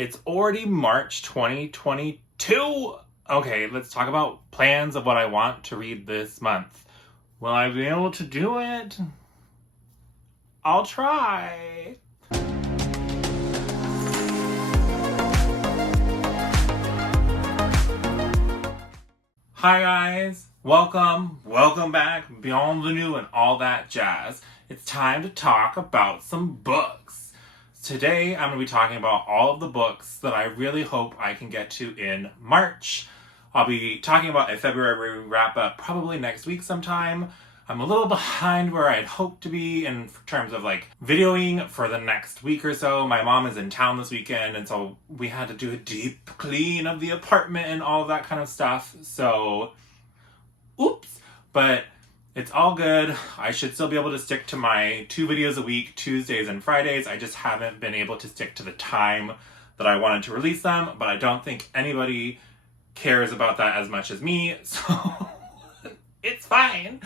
It's already March 2022. Okay, let's talk about plans of what I want to read this month. Will I be able to do it? I'll try. Hi guys, welcome back, Beyond the New and all that jazz. It's time to talk about some books. Today I'm going to be talking about all of the books that I really hope I can get to in March. I'll be talking about a February wrap up probably next week sometime. I'm a little behind where I'd hoped to be in terms of videoing for the next week or so. My mom is in town this weekend, and so we had to do a deep clean of the apartment and all of that kind of stuff. So, oops. But it's all good. I should still be able to stick to my 2 videos a week, Tuesdays and Fridays. I just haven't been able to stick to the time that I wanted to release them, but I don't think anybody cares about that as much as me, so it's fine.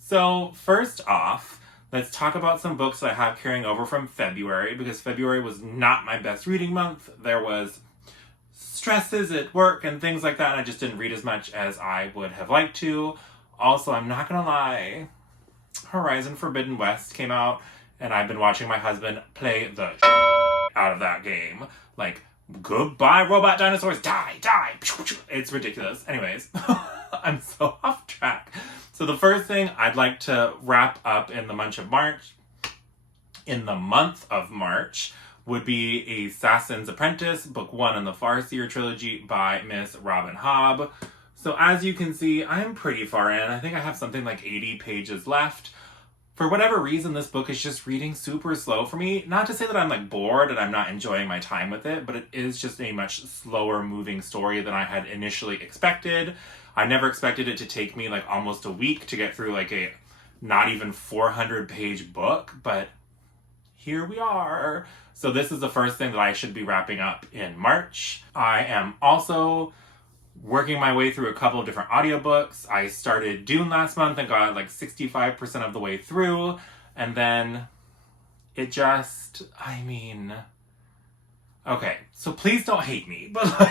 So first off, let's talk about some books that I have carrying over from February, because February was not my best reading month. There was stresses at work and things like that, and I just didn't read as much as I would have liked to. Also, I'm not gonna lie, Horizon Forbidden West came out, and I've been watching my husband play the out of that game. Goodbye, robot dinosaurs, die! It's ridiculous. Anyways, I'm so off track. So the first thing I'd like to wrap up in the month of March, would be Assassin's Apprentice, Book 1 in the Farseer trilogy by Miss Robin Hobb. So as you can see, I'm pretty far in. I think I have something like 80 pages left. For whatever reason, this book is just reading super slow for me. Not to say that I'm bored and I'm not enjoying my time with it, but it is just a much slower moving story than I had initially expected. I never expected it to take me almost a week to get through a not even 400 page book, but here we are. So this is the first thing that I should be wrapping up in March. I am also working my way through a couple of different audiobooks. I started Dune last month and got 65% of the way through, and then it just, okay, so please don't hate me, but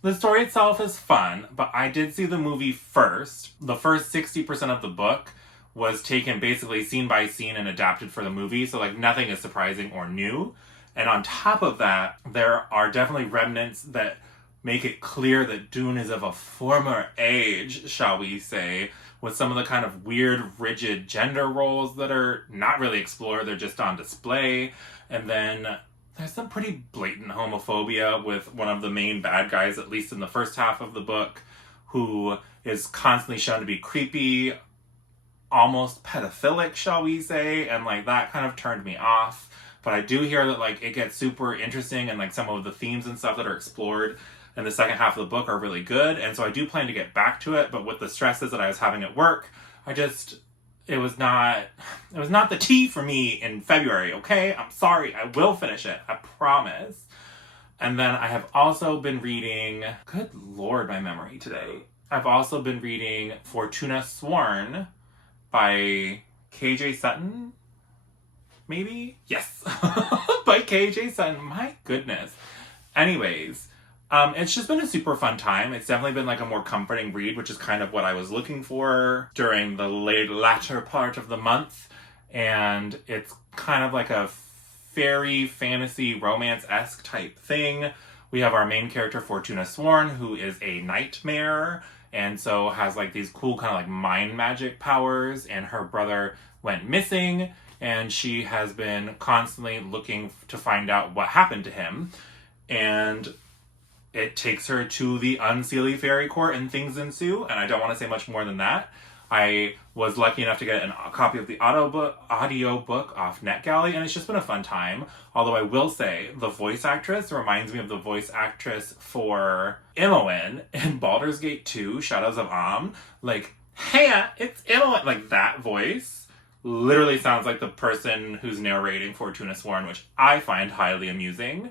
the story itself is fun, but I did see the movie first. The first 60% of the book was taken basically scene by scene and adapted for the movie, so nothing is surprising or new. And on top of that, there are definitely remnants that make it clear that Dune is of a former age, shall we say, with some of the kind of weird, rigid gender roles that are not really explored, they're just on display. And then there's some pretty blatant homophobia with one of the main bad guys, at least in the first half of the book, who is constantly shown to be creepy, almost pedophilic, shall we say, and that kind of turned me off. But I do hear that it gets super interesting, and some of the themes and stuff that are explored in the second half of the book are really good, and so I do plan to get back to it, but with the stresses that I was having at work, it was not the tea for me in February, okay? I'm sorry, I will finish it, I promise. And then I have also been reading, good lord, my memory today. I've also been reading Fortuna Sworn by KJ Sutton, maybe? Yes, by KJ Sutton, my goodness. Anyways, it's just been a super fun time. It's definitely been a more comforting read, which is kind of what I was looking for during the latter part of the month. And it's kind of a fairy fantasy romance-esque type thing. We have our main character, Fortuna Sworn, who is a nightmare, and so has these cool kind of mind magic powers, and her brother went missing, and she has been constantly looking to find out what happened to him. And it takes her to the Unseelie Fairy Court and things ensue, and I don't want to say much more than that. I was lucky enough to get a copy of the audio book off NetGalley, and it's just been a fun time. Although I will say, the voice actress reminds me of the voice actress for Imoen in Baldur's Gate 2, Shadows of Amn. Hey, it's Imoen! That voice literally sounds like the person who's narrating Fortuna Sworn, which I find highly amusing.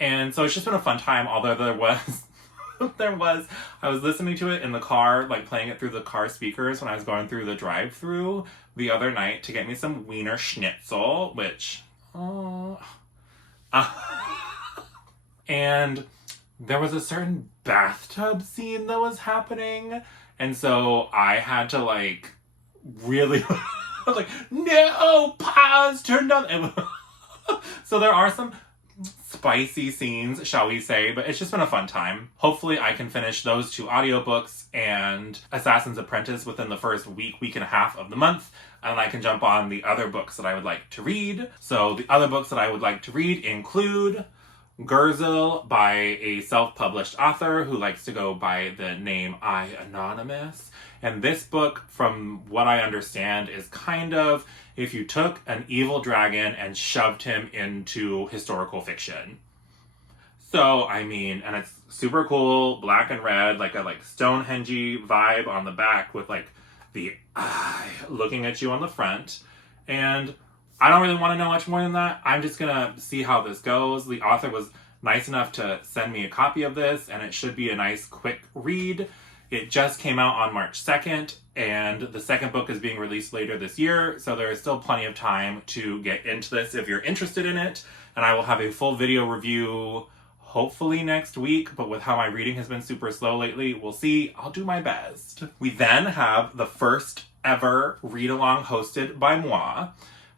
And so it's just been a fun time, although I was listening to it in the car, playing it through the car speakers when I was going through the drive-thru the other night to get me some Wiener Schnitzel, which, And there was a certain bathtub scene that was happening. And so I had to like really like, no, pause, turn down. So there are some spicy scenes, shall we say, but it's just been a fun time. Hopefully I can finish those 2 audiobooks and Assassin's Apprentice within the first week and a half of the month, and I can jump on the other books that I would like to read. So the other books that I would like to read include Gurzil by a self-published author who likes to go by the name I Anonymous. And this book, from what I understand, is kind of if you took an evil dragon and shoved him into historical fiction. So, I mean, and it's super cool, black and red, like a Stonehenge vibe on the back with like the eye looking at you on the front. And I don't really want to know much more than that. I'm just gonna see how this goes. The author was nice enough to send me a copy of this, and it should be a nice quick read. It just came out on March 2nd, and the second book is being released later this year, so there is still plenty of time to get into this if you're interested in it. And I will have a full video review hopefully next week, but with how my reading has been super slow lately, we'll see. I'll do my best. We then have the first ever read-along hosted by moi,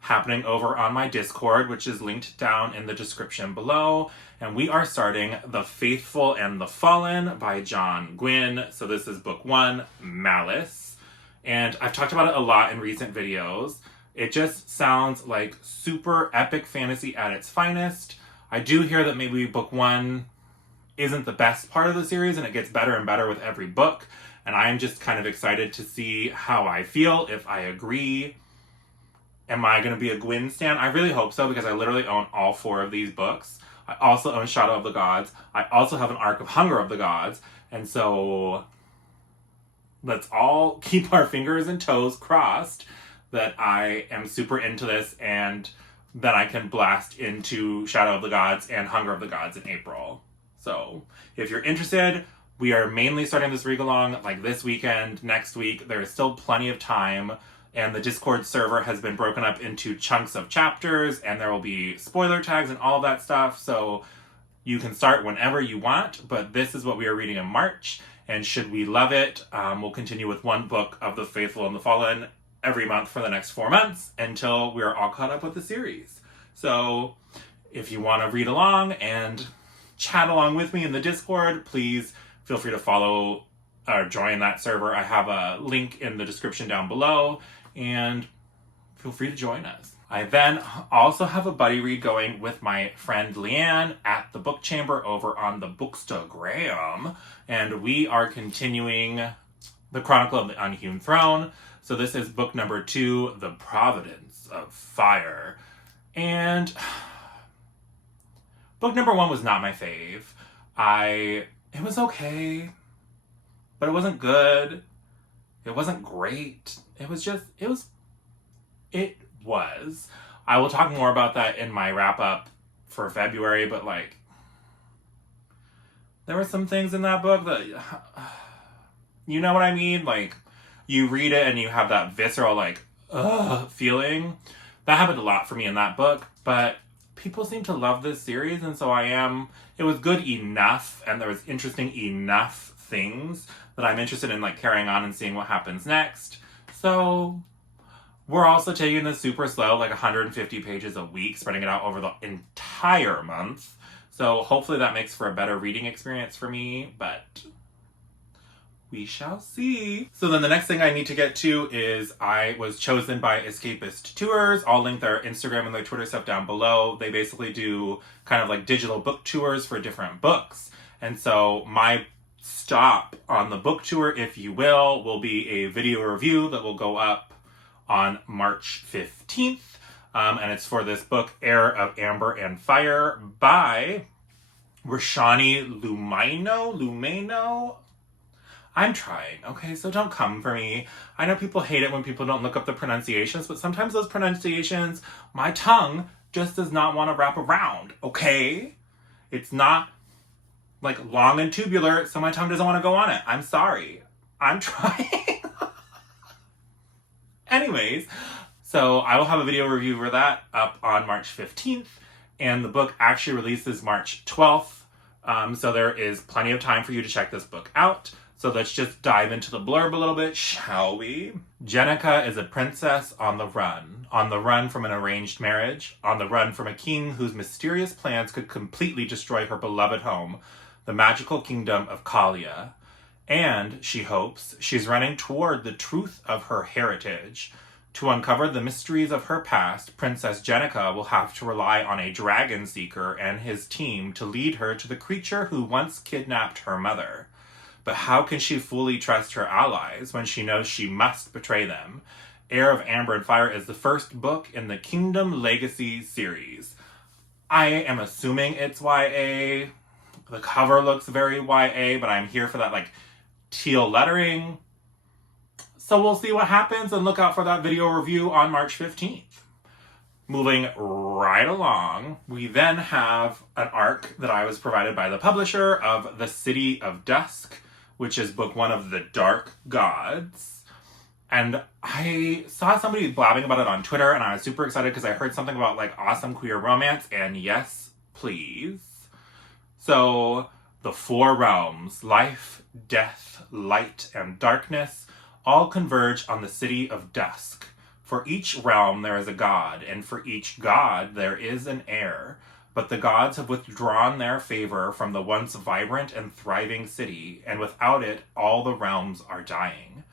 happening over on my Discord, which is linked down in the description below. And we are starting The Faithful and the Fallen by John Gwynne. So this is book 1, Malice. And I've talked about it a lot in recent videos. It just sounds like super epic fantasy at its finest. I do hear that maybe book 1 isn't the best part of the series, and it gets better and better with every book. And I'm just kind of excited to see how I feel, if I agree. Am I going to be a Gwynne stan? I really hope so, because I literally own all 4 of these books. I also own Shadow of the Gods. I also have an Arc of Hunger of the Gods. And so let's all keep our fingers and toes crossed that I am super into this and that I can blast into Shadow of the Gods and Hunger of the Gods in April. So if you're interested, we are mainly starting this read-along like this weekend, next week. There is still plenty of time. And the Discord server has been broken up into chunks of chapters, and there will be spoiler tags and all of that stuff. So you can start whenever you want, but this is what we are reading in March. And should we love it, we'll continue with 1 book of The Faithful and the Fallen every month for the next 4 months until we are all caught up with the series. So if you want to read along and chat along with me in the Discord, please feel free to follow or join that server. I have a link in the description down below. And feel free to join us. I then also have a buddy read going with my friend Leanne at the Book Chamber over on the Bookstagram. And we are continuing the Chronicle of the Unhewn Throne. So this is book number 2, The Providence of Fire. And book number 1 was not my fave. It was okay, but it wasn't good. It wasn't great. It was. I will talk more about that in my wrap-up for February, but, like, there were some things in that book that, you know what I mean? Like, you read it and you have that visceral, like, feeling. That happened a lot for me in that book, but people seem to love this series, and so it was good enough, and there was interesting enough things that I'm interested in, like, carrying on and seeing what happens next. So we're also taking this super slow, like 150 pages a week, spreading it out over the entire month. So hopefully that makes for a better reading experience for me, but we shall see. So then the next thing I need to get to is I was chosen by Escapist Tours. I'll link their Instagram and their Twitter stuff down below. They basically do kind of like digital book tours for different books. And so my stop on the book tour, if you will be a video review that will go up on March 15th. And it's for this book, Heir of Amber and Fire by Rachanee Lumayno. I'm trying, okay? So don't come for me. I know people hate it when people don't look up the pronunciations, but sometimes those pronunciations, my tongue just does not want to wrap around, okay? It's not like long and tubular, so my tongue doesn't want to go on it. I'm sorry. I'm trying. Anyways, so I will have a video review for that up on March 15th, and the book actually releases March 12th. So there is plenty of time for you to check this book out. So let's just dive into the blurb a little bit, shall we? Jenica is a princess on the run from an arranged marriage, on the run from a king whose mysterious plans could completely destroy her beloved home, the magical kingdom of Kalia. And, she hopes, she's running toward the truth of her heritage. To uncover the mysteries of her past, Princess Jenica will have to rely on a dragon seeker and his team to lead her to the creature who once kidnapped her mother. But how can she fully trust her allies when she knows she must betray them? Heir of Amber and Fire is the first book in the Kingdom Legacy series. I am assuming it's YA. The cover looks very YA, but I'm here for that like teal lettering. So we'll see what happens and look out for that video review on March 15th. Moving right along, we then have an arc that I was provided by the publisher of The City of Dusk, which is book 1 of The Dark Gods. And I saw somebody blabbing about it on Twitter, and I was super excited because I heard something about like awesome queer romance, and yes, please. So, the 4 realms, life, death, light, and darkness, all converge on the City of Dusk. For each realm there is a god, and for each god there is an heir. But the gods have withdrawn their favor from the once vibrant and thriving city, and without it, all the realms are dying.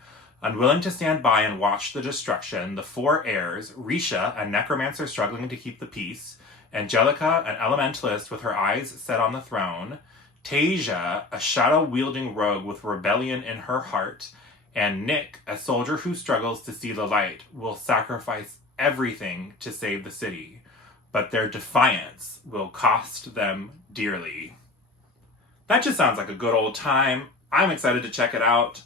Unwilling to stand by and watch the destruction, the 4 heirs, Risha, a necromancer struggling to keep the peace, Angelica, an elementalist with her eyes set on the throne, Tasia, a shadow-wielding rogue with rebellion in her heart, and Nick, a soldier who struggles to see the light, will sacrifice everything to save the city. But their defiance will cost them dearly. That just sounds like a good old time. I'm excited to check it out.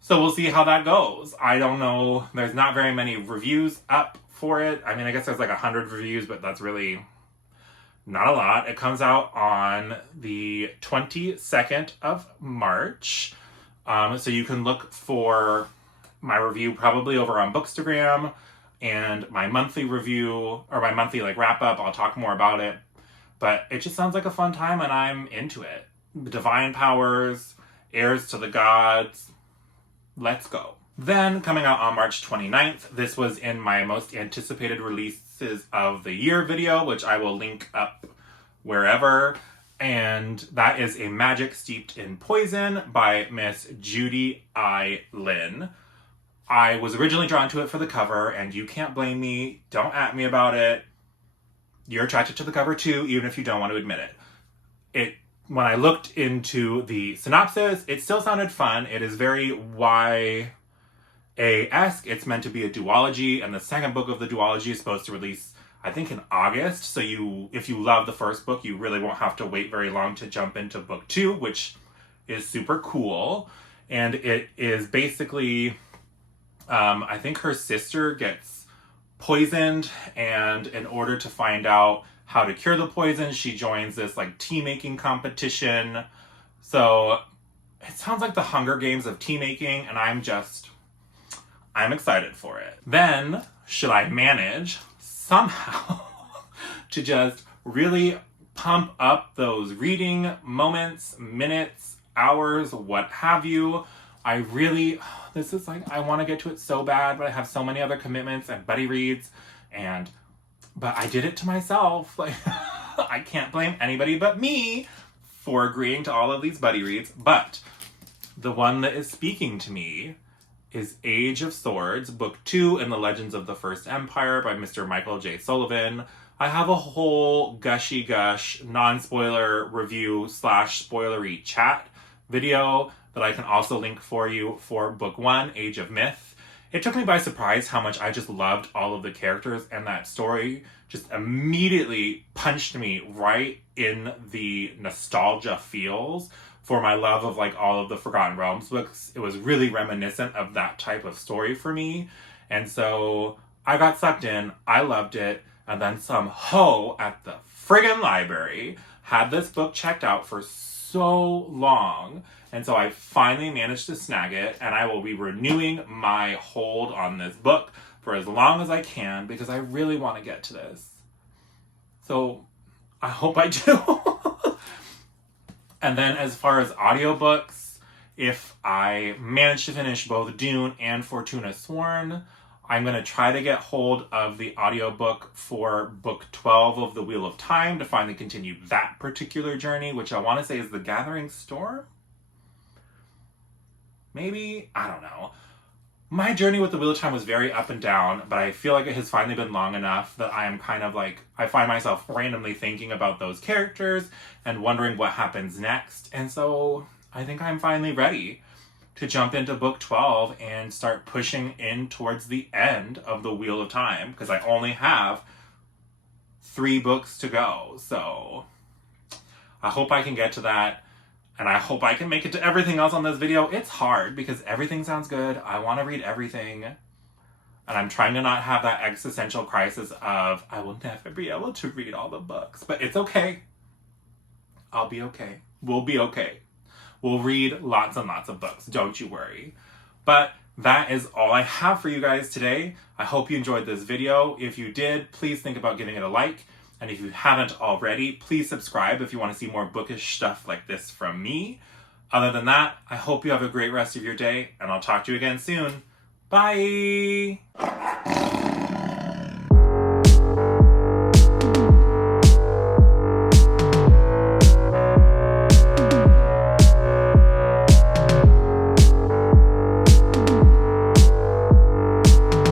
So we'll see how that goes. I don't know. There's not very many reviews up for it. I mean, I guess there's like 100 reviews, but that's really not a lot. It comes out on the 22nd of March. So you can look for my review probably over on Bookstagram, and my monthly review, or my monthly like wrap up. I'll talk more about it, but it just sounds like a fun time and I'm into it. The divine powers, heirs to the gods, let's go. Then coming out on March 29th, this was in my most anticipated releases of the year video, which I will link up wherever. And that is A Magic Steeped in Poison by Miss Judi I. Lin. I was originally drawn to it for the cover, and you can't blame me. Don't at me about it. You're attracted to the cover too, even if you don't want to admit it. When I looked into the synopsis, it still sounded fun. It is very YA-esque. It's meant to be a duology, and the second book of the duology is supposed to release, I think, in August. So if you love the first book, you really won't have to wait very long to jump into book 2, which is super cool. And it is basically, I think her sister gets poisoned, and in order to find out how to cure the poison, she joins this like tea making competition. So it sounds like the Hunger Games of tea making, and I'm excited for it. Then, should I manage somehow to just really pump up those reading moments, minutes, hours, what have you, this is like, I want to get to it so bad, but I have so many other commitments and buddy reads, but I did it to myself. Like, I can't blame anybody but me for agreeing to all of these buddy reads, but the one that is speaking to me is Age of Swords, Book 2 in the Legends of the First Empire by Mr. Michael J. Sullivan. I have a whole gushy gush, non-spoiler review / spoilery chat video that I can also link for you for Book 1, Age of Myth. It took me by surprise how much I just loved all of the characters, and that story just immediately punched me right in the nostalgia feels for my love of like all of the Forgotten Realms books. It was really reminiscent of that type of story for me. And so I got sucked in, I loved it, and then some hoe at the friggin' library had this book checked out for so long. And so I finally managed to snag it, and I will be renewing my hold on this book for as long as I can because I really want to get to this. So I hope I do. And then as far as audiobooks, if I manage to finish both Dune and Fortuna Sworn, I'm going to try to get hold of the audiobook for book 12 of The Wheel of Time to finally continue that particular journey, which I want to say is The Gathering Storm? Maybe? I don't know. My journey with The Wheel of Time was very up and down, but I feel like it has finally been long enough that I am kind of like, I find myself randomly thinking about those characters and wondering what happens next. And so I think I'm finally ready to jump into book 12 and start pushing in towards the end of The Wheel of Time, because I only have 3 books to go. So I hope I can get to that, and I hope I can make it to everything else on this video. It's hard because everything sounds good. I want to read everything, and I'm trying to not have that existential crisis of I will never be able to read all the books. But it's okay. I'll be okay. We'll be okay. We'll read lots and lots of books, don't you worry. But that is all I have for you guys today. I hope you enjoyed this video. If you did, please think about giving it a like. And if you haven't already, please subscribe if you want to see more bookish stuff like this from me. Other than that, I hope you have a great rest of your day, and I'll talk to you again soon. Bye!